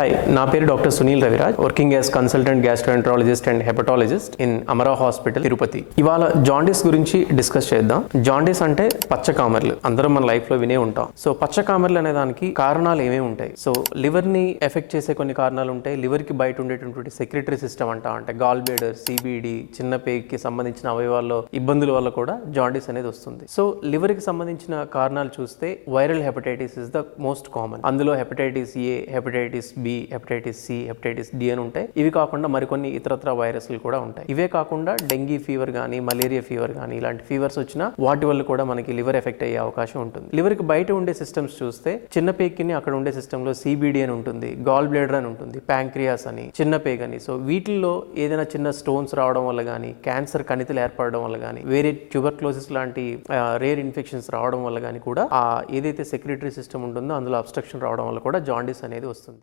Hi, నా పేరు doctor Sunil Raviraj, working as consultant gastroenterologist and hepatologist in Amara hospital Tirupati. ఇవాళ jaundice గురించి డిస్కస్ చేద్దాం. జాండీస్ అంటే పచ్చకామెర్లు, అందరం మన లైఫ్ లో వినే ఉంటాం. సో పచ్చకామెర్లు అనే దానికి కారణాలు ఏమేమి ఉంటాయి? సో లివర్ ని ఎఫెక్ట్ చేసే కొన్ని కారణాలు ఉంటాయి. లివర్ కి బయట ఉండేటటువంటి సెక్రెటరీ సిస్టమ్ అంటే గాల్ బ్లేడర్, సిబిడి, చిన్న పేగుకి సంబంధించిన అవయవాల్లో ఇబ్బందుల వల్ల కూడా జాండీస్ అనేది వస్తుంది. సో లివర్ కి సంబంధించిన కారణాలు చూస్తే viral hepatitis is the most common. అందులో hepatitis A, hepatitis B, hepatitis C, hepatitis D అని ఉంటాయి. ఇవి కాకుండా మరికొన్ని ఇతరత్ర వైరస్లు కూడా ఉంటాయి. ఇవే కాకుండా డెంగీ ఫీవర్ కానీ, మలేరియా ఫీవర్ కానీ ఇలాంటి ఫీవర్స్ వచ్చినా వాటి వల్ల కూడా మనకి లివర్ ఎఫెక్ట్ అయ్యే అవకాశం ఉంటుంది. లివర్ కి బయట ఉండే సిస్టమ్స్ చూస్తే చిన్న పేగుని అక్కడ ఉండే సిస్టమ్ లో సిబిడి అని ఉంటుంది, గాల్ బ్లేడర్ అని ఉంటుంది, ప్యాంక్రియాస్ అని, చిన్న పేగ్ అని. సో వీటిల్లో ఏదైనా చిన్న స్టోన్స్ రావడం వల్ల కానీ, క్యాన్సర్ కణితులు ఏర్పడడం వల్ల కానీ, వేరే ట్యూబర్క్లోసిస్ లాంటి రేర్ ఇన్ఫెక్షన్స్ రావడం వల్ల కానీ కూడా ఏదైతే సెక్రెటరీ సిస్టమ్ ఉంటుందో అందులో అబ్స్ట్రక్షన్ రావడం వల్ల కూడా జాండీస్ అనేది వస్తుంది.